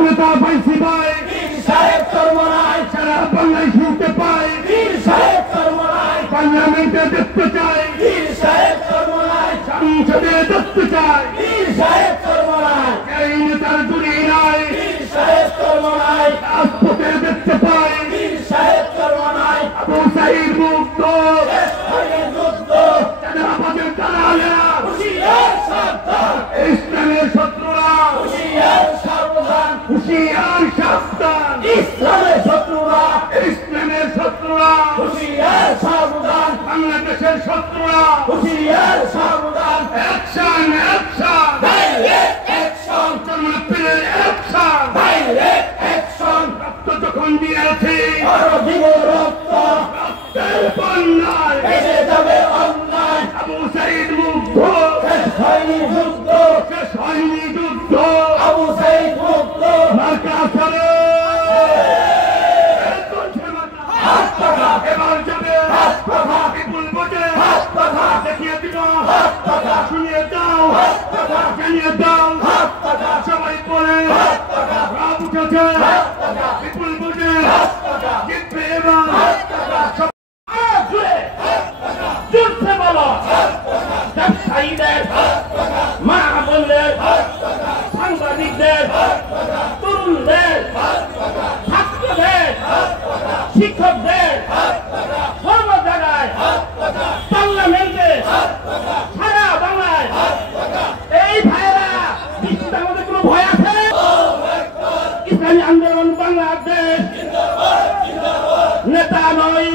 ক্ষমতা পাইছি ভাই পীর সাহেব চরমনাই সারা বাংলায় শুনতে পাই পীর সাহেব চরমনাই পার্লামেন্টে দেখতে চাই পীর সাহেব চরমনাই সংসদে দেখতে চাই পীর সাহেব চরমনাই এই নেতার জুড়ি নাই পীর সাহেব চরমনাই রাজপথে দেখতে পাই পীর সাহেব চরমনাই আবু সাঈদ মুক্ত দেশভাগের যুদ্ধ চাঁদাবাজের দালালেরা হুঁশিয়ার সাবধান ইসলামের শত্রুরা হুঁশিয়ার সাবধান হুঁশিয়ার সাবধান ইসলামের শত্রুরা ইসলামের শত্রুরা হুঁশিয়ার সাবধান বাংলাদেশের শত্রুরা হুঁশিয়ার সাবধান অ্যাকশন অ্যাকশন ডাইরেক্ট অ্যাকশন জনপ্রিয় অ্যাকশন ডাইরেক্ট অ্যাকশন রক্ত যখন দিয়েছি আরো দিব রক্ত রক্তের বন্যায় এসে যাবে অন্যায় আবু সাঈদ মুগ্ধ শেষ হয়নি যুদ্ধ শেষ হয়নি যুদ্ধ আবু সাঈদ মুক্ত মার্কা ছাড়ে হাসপাতাল এবার যাবে হাসপাতাল বিপুল ভোটে হাসপাতাল দেখিয়ে দিব হাসপাতাল শুনিয়ে দাও হাসপাতাল জানিয়ে দাও হাসপাতাল সবাই বলে হাসপাতাল রাব উঠেছে হাসপাতাল বিপুল ভোটে হাসপাতাল জিতবে এবার হাসপাতাল জুড়ে জুড়ছে বলো ব্যবসায়ীদের মা বোনদের সাংবাদিকদের তরুণদের ছাত্রদের শিক্ষকদের সর্ব জায়গায় পার্লামেন্টে সারা বাংলায় এই ভাইরা বিশ্বের মধ্যে কোনো ভয় আছে ইসলামী আন্দোলন বাংলাদেশ নেতা নয়